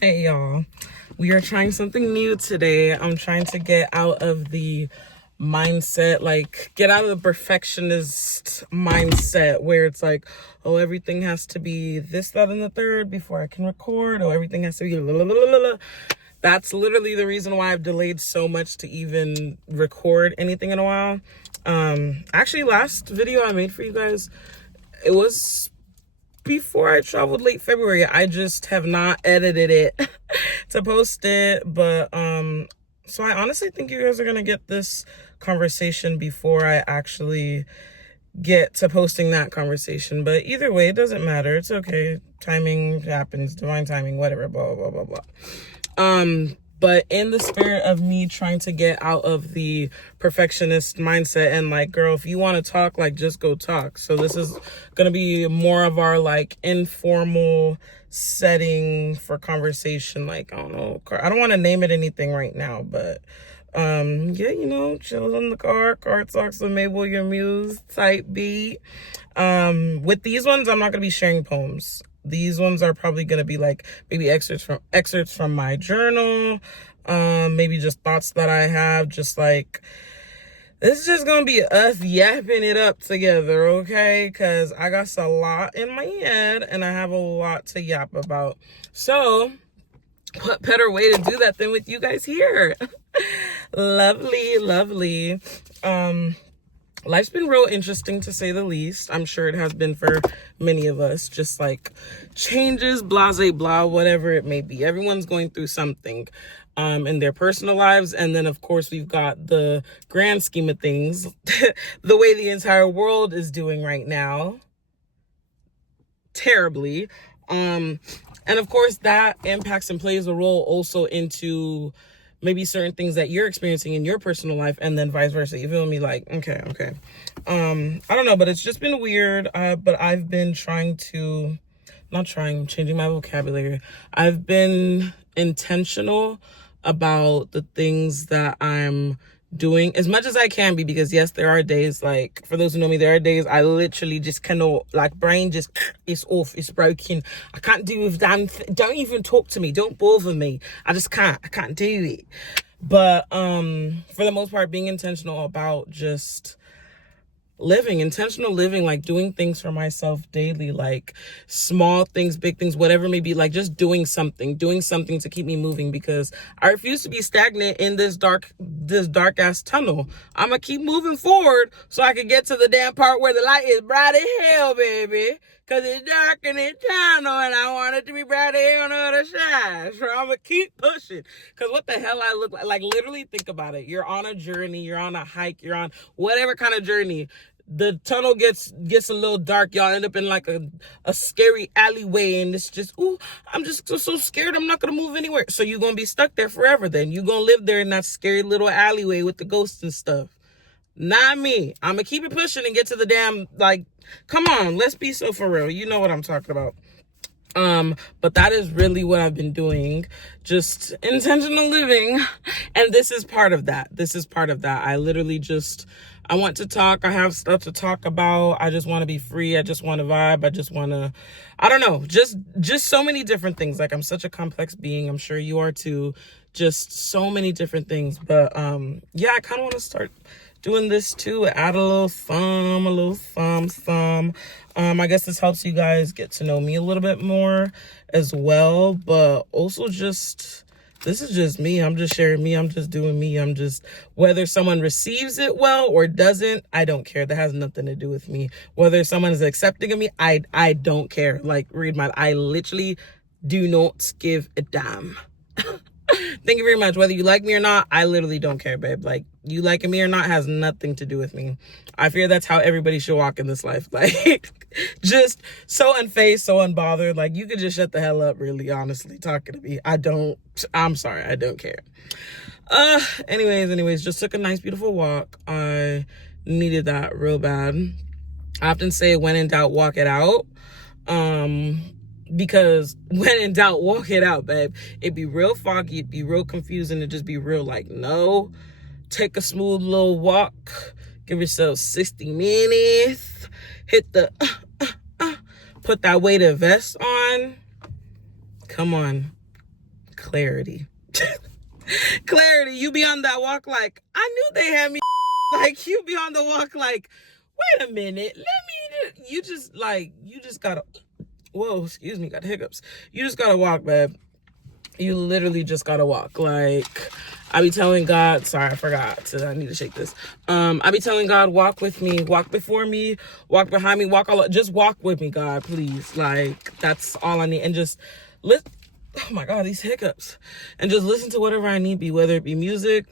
Hey y'all, we are trying something new today. I'm trying to get out of the mindset, like get out of the perfectionist mindset where it's like, oh, everything has to be this, that, and the third before I can record. Oh, everything has to be la, la, la, la, la. That's literally the reason why I've delayed so much to even record anything in a while. Actually, last video I made for you guys, it was before I traveled late February. I just have not edited it to post it. But so I honestly think you guys are gonna get this conversation before I actually get to posting that conversation. But either way, it doesn't matter. It's okay. Timing happens, divine timing, whatever, blah blah blah blah. But in the spirit of me trying to get out of the perfectionist mindset and like, girl, if you want to talk, like, just go talk. So this is going to be more of our like informal setting for conversation. Like, I don't know, I don't want to name it anything right now, but yeah, you know, chill in the car talks with Mabel, your muse type beat. With these ones, I'm not going to be sharing poems. These ones are probably going to be like maybe excerpts from my journal, maybe just thoughts that I have, just like, this is just going to be us yapping it up together, okay? Because I got a lot in my head and I have a lot to yap about. So what better way to do that than with you guys here? Lovely. Life's been real interesting, to say the least. I'm sure it has been for many of us. Just like changes, blase, blah, whatever it may be. Everyone's going through something in their personal lives. And then, of course, we've got the grand scheme of things, the way the entire world is doing right now. Terribly. And, of course, that impacts and plays a role also into maybe certain things that you're experiencing in your personal life, and then vice versa. You feel me? Like, okay. I don't know, but it's just been weird. But I've been changing my vocabulary. I've been intentional about the things that I'm doing as much as I can be, because yes, there are days, like, for those who know me, there are days I literally just cannot, like, brain just, it's off, it's broken. I can't do with don't even talk to me, don't bother me. I can't do it. But for the most part, being intentional about just intentional living, like doing things for myself daily, like small things, big things, whatever it may be, like just doing something to keep me moving, because I refuse to be stagnant in this dark ass tunnel. I'm gonna keep moving forward so I can get to the damn part where the light is bright as hell, baby, because it's dark in the tunnel and I want it to be bright as hell on the other side. So I'm gonna keep pushing, because what the hell I look like, literally think about it. You're on a journey, you're on a hike, you're on whatever kind of journey. The tunnel gets a little dark. Y'all end up in like a scary alleyway, and it's just, ooh, I'm just so scared I'm not gonna move anywhere. So you're gonna be stuck there forever. Then you're gonna live there in that scary little alleyway with the ghosts and stuff. Not me. I'm gonna keep it pushing and get to the damn, like, come on, let's be so for real. You know what I'm talking about. But that is really what I've been doing, just intentional living. And this is part of that. I literally I want to talk. I have stuff to talk about. I just want to be free. I just want to vibe. I don't know, just so many different things. Like, I'm such a complex being. I'm sure you are too. Just so many different things. But, yeah, I kind of want to start doing this too, add a little thumb. I guess this helps you guys get to know me a little bit more as well, but also just, this is just me. I'm just sharing me. I'm just doing me. Whether someone receives it well or doesn't, I don't care. That has nothing to do with me. Whether someone is accepting of me, I don't care. Like, I literally do not give a damn. Thank you very much. Whether you like me or not, I literally don't care, babe. Like, you liking me or not has nothing to do with me. I fear that's how everybody should walk in this life. Like, just so unfazed, so unbothered. Like, you could just shut the hell up, really, honestly, talking to me. I'm sorry, I don't care. Anyways, just took a nice, beautiful walk. I needed that real bad. I often say, when in doubt, walk it out. Because when in doubt, walk it out, babe. It'd be real foggy, it'd be real confusing, it'd just be real like, no, take a smooth little walk, give yourself 60 minutes, hit the put that weighted vest on. Come on, clarity. Clarity, you be on that walk like, I knew they had me. Like, you be on the walk like, wait a minute, you just gotta, whoa, excuse me, got hiccups. You just gotta walk, babe. You literally just gotta walk. Like, I be telling God, sorry, I forgot, so I need to shake this. I be telling God, walk with me, walk before me, walk behind me, just walk with me, God, please. Like, that's all I need. And just oh my God, these hiccups. And just listen to whatever I need be, whether it be music,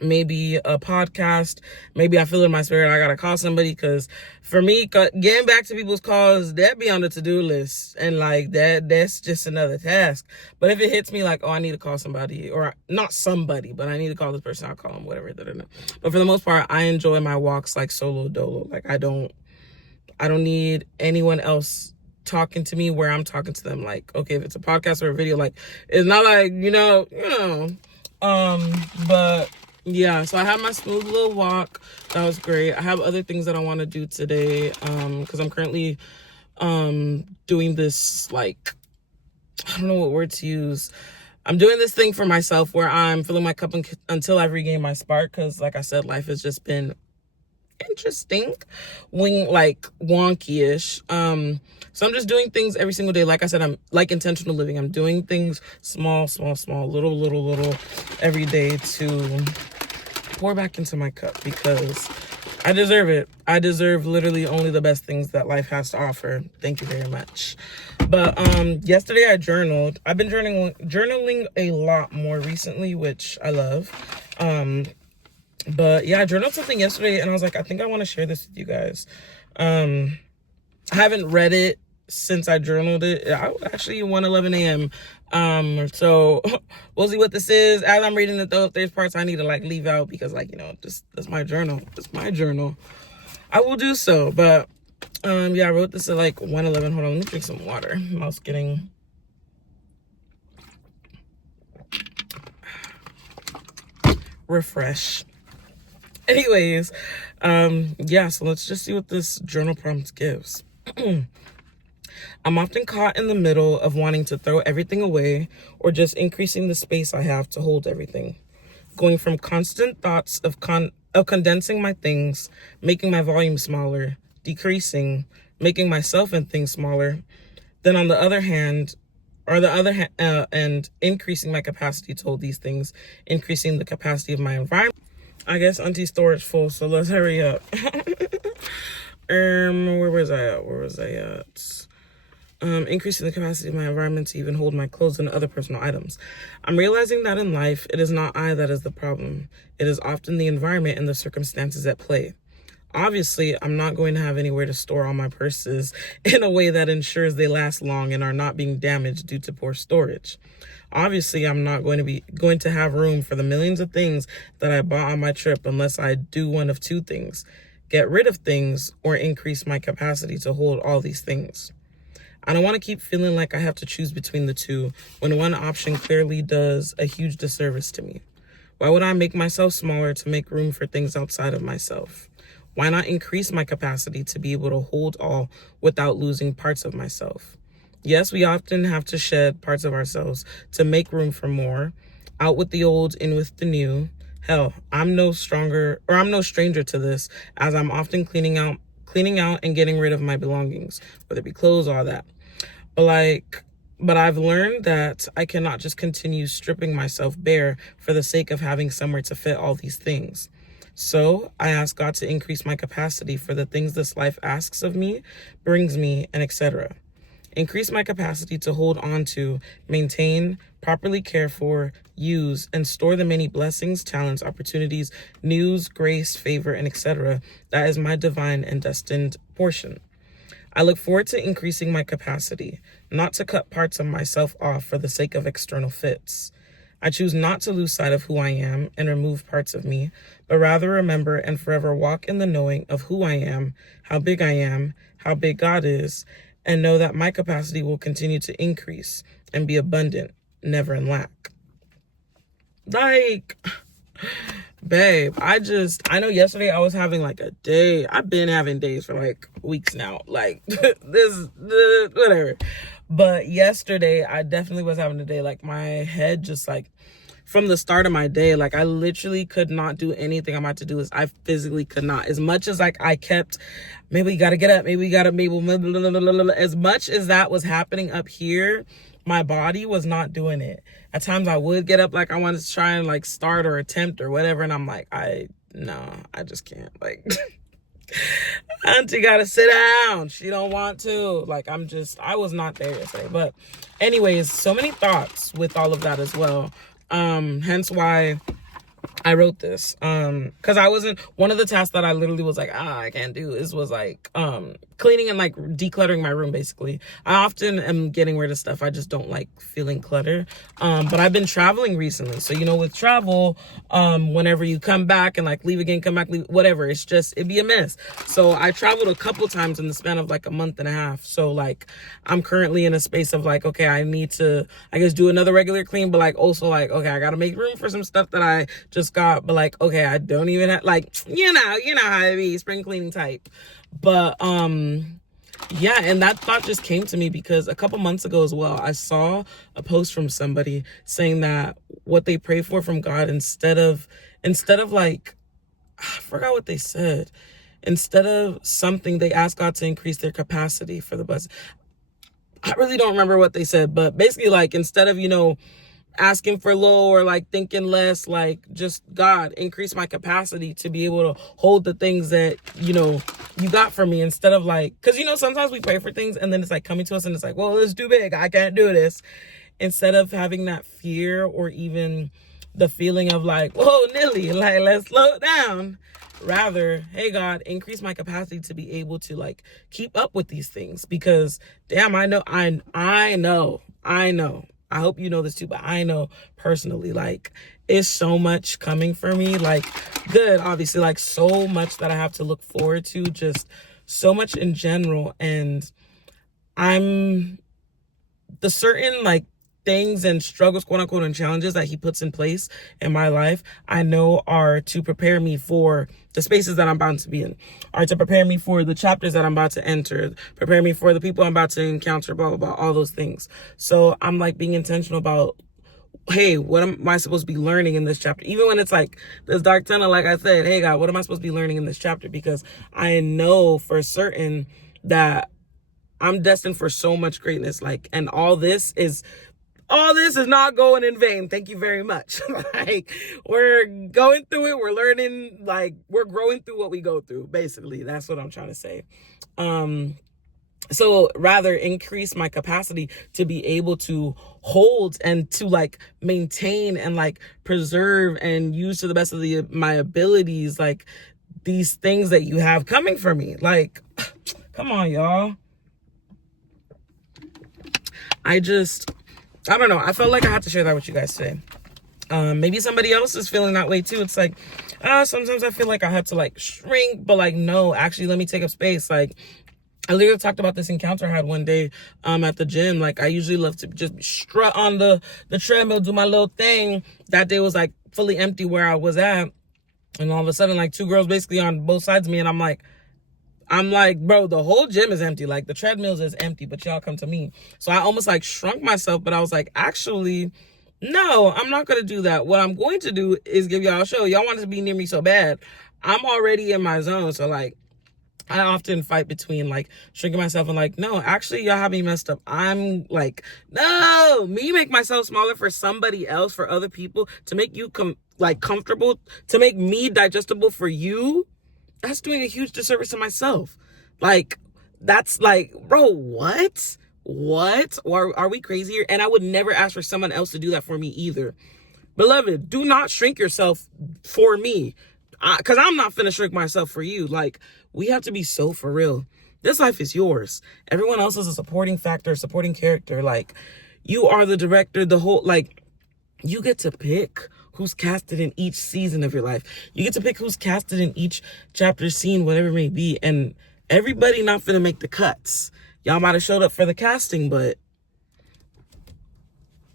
maybe a podcast, maybe I feel in my spirit I gotta call somebody, because for me, getting back to people's calls, that be on the to-do list, and like that's just another task. But if it hits me like, oh, I need to call somebody, or not somebody, but I need to call this person, I'll call them, whatever. But for the most part, I enjoy my walks like solo dolo. Like, I don't need anyone else talking to me where I'm talking to them. Like, okay, if it's a podcast or a video, like, it's not like, but yeah, so I had my smooth little walk. That was great. I have other things that I want to do today, because I'm currently doing this, like, I don't know what word to use. I'm doing this thing for myself where I'm filling my cup until I've regained my spark, because like I said, life has just been interesting, wonky-ish. So I'm just doing things every single day. Like I said, I'm like intentional living. I'm doing things small, little every day to pour back into my cup, because I deserve it. I deserve literally only the best things that life has to offer. Thank you very much. But yesterday I journaled. I've been journaling a lot more recently, which I love. But yeah, I journaled something yesterday and I was like, I think I want to share this with you guys. I haven't read it since I journaled it. Actually, 1:11 a.m. So we'll see what this is. As I'm reading it though, if there's parts I need to like leave out, because like, that's my journal. It's my journal. I will do so. But yeah, I wrote this at like 1:11. Hold on, let me drink some water. Mouth's getting refresh. Anyways, yeah, so let's just see what this journal prompt gives. I'm often caught in the middle of wanting to throw everything away or just increasing the space I have to hold everything. Going from constant thoughts of condensing my things, making my volume smaller, decreasing, making myself and things smaller. Then on the other hand, and increasing my capacity to hold these things, increasing the capacity of my environment. I guess Auntie's storage full, so let's hurry up. Where was I at? Increasing the capacity of my environment to even hold my clothes and other personal items. I'm realizing that in life, it is not I that is the problem. It is often the environment and the circumstances at play. Obviously, I'm not going to have anywhere to store all my purses in a way that ensures they last long and are not being damaged due to poor storage. Obviously, I'm not going to have room for the millions of things that I bought on my trip unless I do one of two things: get rid of things or increase my capacity to hold all these things. I don't want to keep feeling like I have to choose between the two when one option clearly does a huge disservice to me. Why would I make myself smaller to make room for things outside of myself? Why not increase my capacity to be able to hold all without losing parts of myself? Yes, we often have to shed parts of ourselves to make room for more. Out with the old, in with the new. Hell, I'm no stranger to this, as I'm often cleaning out and getting rid of my belongings, whether it be clothes, all that. But I've learned that I cannot just continue stripping myself bare for the sake of having somewhere to fit all these things. So I ask God to increase my capacity for the things this life asks of me, brings me, and etc. Increase my capacity to hold on to, maintain, properly care for, use, and store the many blessings, talents, opportunities, news, grace, favor, and etc. that is my divine and destined portion. I look forward to increasing my capacity, not to cut parts of myself off for the sake of external fits. I choose not to lose sight of who I am and remove parts of me, but rather remember and forever walk in the knowing of who I am, how big God is, and know that my capacity will continue to increase and be abundant, never in lack. Like, babe, I know yesterday I was having like a day. I've been having days for like weeks now. Like, whatever. But yesterday, I definitely was having a day. Like, my head just, like, from the start of my day, like, I literally could not do anything I'm about to do. I physically could not. As much as, like, I kept, maybe you got to get up, maybe you got to, maybe, as much as that was happening up here, my body was not doing it. At times I would get up, like, I wanted to try and, like, start or attempt or whatever. And I'm like, no, I just can't. Like, Auntie gotta sit down. She don't want to. Like, I was not there yesterday. But anyways, so many thoughts with all of that as well. Hence why I wrote this. Because I wasn't, one of the tasks that I literally was like, I can't do was like, cleaning and like decluttering my room, basically. I often am getting rid of stuff. I just don't like feeling clutter. But I've been traveling recently. So, with travel, whenever you come back and like leave again, come back, leave, whatever, it'd be a mess. So I traveled a couple times in the span of like a month and a half. So like, I'm currently in a space of like, okay, I need to, I guess, do another regular clean, but like also like, okay, I got to make room for some stuff that I just got, but like, okay, I don't even have, like, you know how it be, spring cleaning type. But yeah, and that thought just came to me because a couple months ago as well, I saw a post from somebody saying that what they pray for from God, instead of like, I forgot what they said, instead of something, they asked God to increase their capacity for the bus. I really don't remember what they said, but basically like, instead of, asking for low or like thinking less, like, just, God, increase my capacity to be able to hold the things that, you got for me, instead of like, because, sometimes we pray for things and then it's like coming to us and it's like, well, it's too big, I can't do this. Instead of having that fear or even the feeling of like, whoa, Nilly, like, let's slow it down. Rather, hey, God, increase my capacity to be able to like keep up with these things, because damn, I know. I hope you know this too, but I know personally, like, it's so much coming for me, like, good, obviously, like, so much that I have to look forward to, just so much in general. And I'm the certain like things and struggles, quote unquote, and challenges that he puts in place in my life, I know are to prepare me for the spaces that I'm about to be in, are to prepare me for the chapters that I'm about to enter, prepare me for the people I'm about to encounter, blah, blah, blah, all those things. So I'm like being intentional about, hey, what am I supposed to be learning in this chapter? Even when it's like this dark tunnel, like I said, hey, God, what am I supposed to be learning in this chapter? Because I know for certain that I'm destined for so much greatness. Like, and all this is not going in vain. Thank you very much. Like, we're going through it. We're learning, like, we're growing through what we go through. Basically, that's what I'm trying to say. So rather increase my capacity to be able to hold and to like maintain and like preserve and use to the best of my abilities, like these things that you have coming for me. Like, come on, y'all. I don't know. I felt like I had to share that with you guys today. Maybe somebody else is feeling that way too. It's like, sometimes I feel like I had to like shrink, but like, no, actually, let me take up space. Like, I literally talked about this encounter I had one day at the gym. Like, I usually love to just strut on the treadmill, do my little thing. That day was like fully empty where I was at. And all of a sudden, like, two girls basically on both sides of me. And I'm like, bro, the whole gym is empty. Like, the treadmills is empty, but y'all come to me. So I almost like shrunk myself, but I was like, actually, no, I'm not going to do that. What I'm going to do is give y'all a show. Y'all want to be near me so bad. I'm already in my zone. So like, I often fight between like shrinking myself and like, no, actually y'all have me messed up. I'm like, no, me make myself smaller for somebody else, for other people, to make you comfortable, to make me digestible for you. That's doing a huge disservice to myself. Like, that's like, bro, what? Or are we crazy here? And I would never ask for someone else to do that for me either. Beloved, do not shrink yourself for me. Because I'm not finna shrink myself for you. Like, we have to be so for real. This life is yours. Everyone else is a supporting factor, supporting character. Like, you are the director, the whole, like, you get to pick who's casted in each season of your life. You get to pick who's casted in each chapter, scene, whatever it may be. And everybody not finna make the cuts. Y'all might have showed up for the casting, but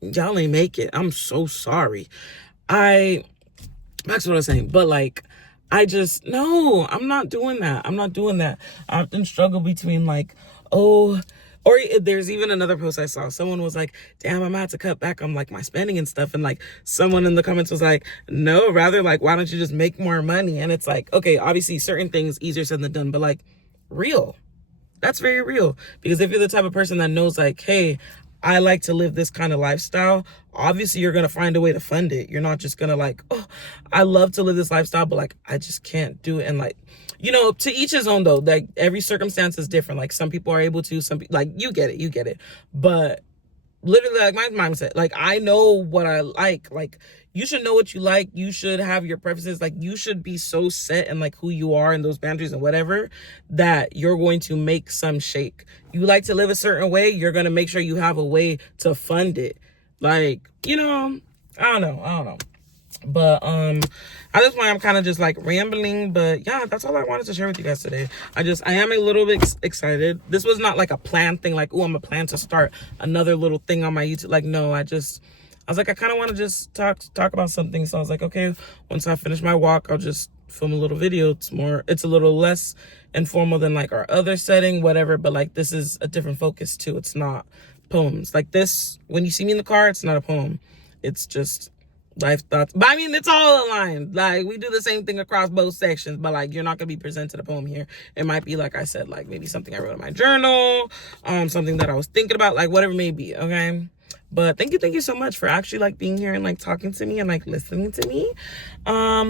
y'all ain't make it. I'm so sorry. That's what I was saying. But like, no, I'm not doing that. I often struggle between like, oh, Or there's even another post I saw. Someone was like, damn, I'm gonna have to cut back on like my spending and stuff. And like someone in the comments was like, no, rather like, why don't you just make more money? And it's like, okay, obviously certain things easier said than done, but like real. That's very real. Because if you're the type of person that knows like, hey, I like to live this kind of lifestyle, obviously you're going to find a way to fund it. You're not just going to like, oh, I love to live this lifestyle, but like, I just can't do it. And like, you know, to each his own though, like every circumstance is different. Like some people are able to, some people, like you get it. But literally like my mindset, like I know what I like you should know what you like. You should have your preferences. Like you should be so set in like who you are and those boundaries and whatever that you're going to make some shake. You like to live a certain way, you're going to make sure you have a way to fund it. Like, you know, I don't know. But at this point I'm kind of just like rambling, but yeah, that's all I wanted to share with you guys today. I am a little bit excited. This was not like a planned thing, like, oh, I'm a plan to start another little thing on my YouTube. Like, no, I was like, I kind of want to just talk about something. So I was like, okay, once I finish my walk, I'll just film a little video. It's a little less informal than like our other setting, whatever. But like, this is a different focus too. It's not poems like this. When you see me in the car, it's not a poem. It's just life thoughts. But I mean, it's all aligned. Like we do the same thing across both sections, but like, you're not going to be presented a poem here. It might be, like I said, like maybe something I wrote in my journal, something that I was thinking about, like whatever it may be. Okay. But thank you so much for actually like being here and like talking to me and like listening to me.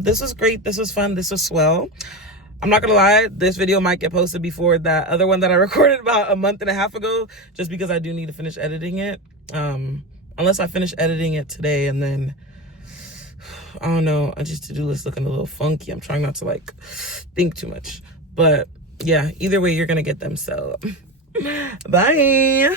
This was great. This was fun. This was swell. I'm not gonna lie, this video might get posted before that other one that I recorded about a month and a half ago, just because I do need to finish editing it. Unless I finish editing it today, and then I don't know, I just to-do list looking a little funky. I'm trying not to like think too much, but yeah, either way you're gonna get them. So bye.